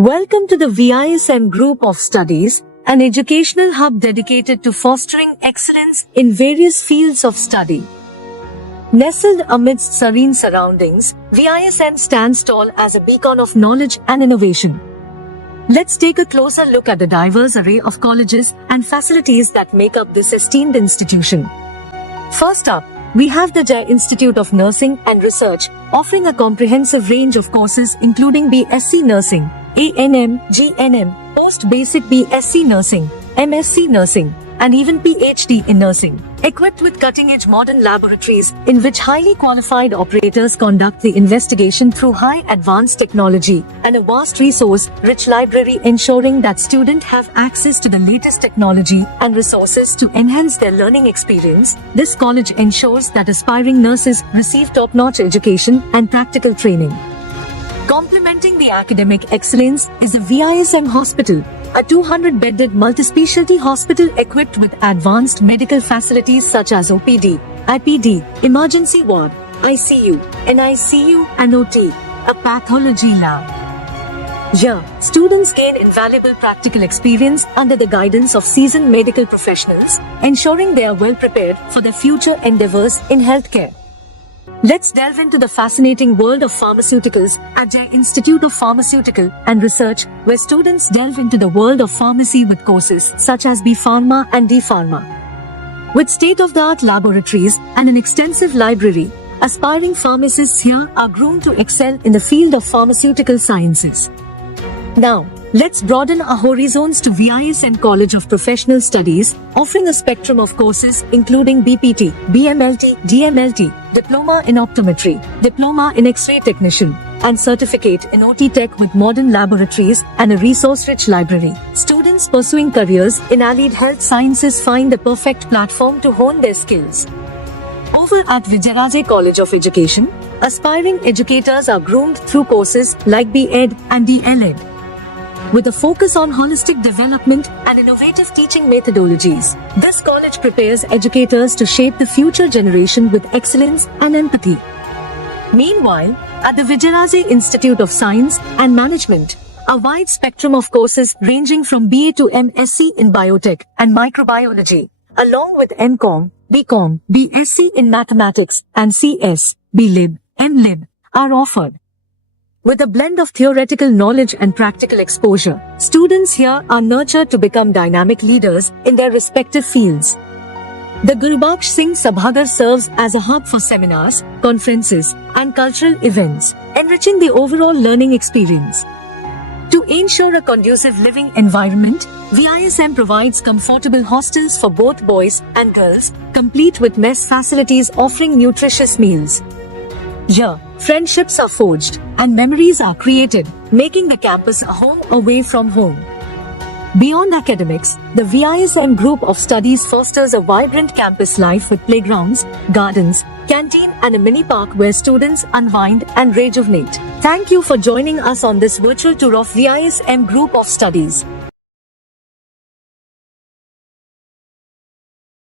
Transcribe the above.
Welcome to the VISM Group of Studies, an educational hub dedicated to fostering excellence in various fields of study. Nestled amidst serene surroundings, VISM stands tall as a beacon of knowledge and innovation. Let's take a closer look at the diverse array of colleges and facilities that make up this esteemed institution. First up, we have the Jai Institute of Nursing and Research, offering a comprehensive range of courses including BSc Nursing, ANM, GNM, Post-Basic BSc Nursing, MSc Nursing, and even PhD in Nursing, equipped with cutting-edge modern laboratories in which highly qualified operators conduct the investigation through high advanced technology, and a vast resource-rich library ensuring that students have access to the latest technology and resources to enhance their learning experience. This college ensures that aspiring nurses receive top-notch education and practical training. Complementing the academic excellence is the VISM Hospital, a 200-bedded multi-specialty hospital equipped with advanced medical facilities such as OPD, IPD, emergency ward, ICU, NICU, and OT, a pathology lab. Here, students gain invaluable practical experience under the guidance of seasoned medical professionals, ensuring they are well prepared for their future endeavors in healthcare. Let's delve into the fascinating world of pharmaceuticals at Jai Institute of Pharmaceutical and Research, where students delve into the world of pharmacy with courses such as B Pharma and D Pharma. With state-of-the-art laboratories and an extensive library, aspiring pharmacists here are groomed to excel in the field of pharmaceutical sciences. Now, let's broaden our horizons to VISM College of Professional Studies, offering a spectrum of courses including BPT, BMLT, DMLT, Diploma in Optometry, Diploma in X-ray Technician, and Certificate in OT Tech with modern laboratories and a resource-rich library. Students pursuing careers in allied health sciences find the perfect platform to hone their skills. Over at Vijayaraje College of Education, aspiring educators are groomed through courses like B.Ed and D.Ed. With a focus on holistic development and innovative teaching methodologies, this college prepares educators to shape the future generation with excellence and empathy. Meanwhile, at the Vijayaraje Institute of Science and Management, a wide spectrum of courses ranging from BA to MSc in Biotech and Microbiology, along with MCom, BCom, BSc in Mathematics, and CS, BLib, MLib, are offered. With a blend of theoretical knowledge and practical exposure, students here are nurtured to become dynamic leaders in their respective fields. The Gurubaksh Singh Sabhagar serves as a hub for seminars, conferences, and cultural events, enriching the overall learning experience. To ensure a conducive living environment, VISM provides comfortable hostels for both boys and girls, complete with mess facilities offering nutritious meals. Here, friendships are forged and memories are created, making the campus a home away from home. Beyond academics, the VISM Group of Studies fosters a vibrant campus life with playgrounds, gardens, canteen, and a mini park where students unwind and rejuvenate. Thank you for joining us on this virtual tour of VISM Group of Studies.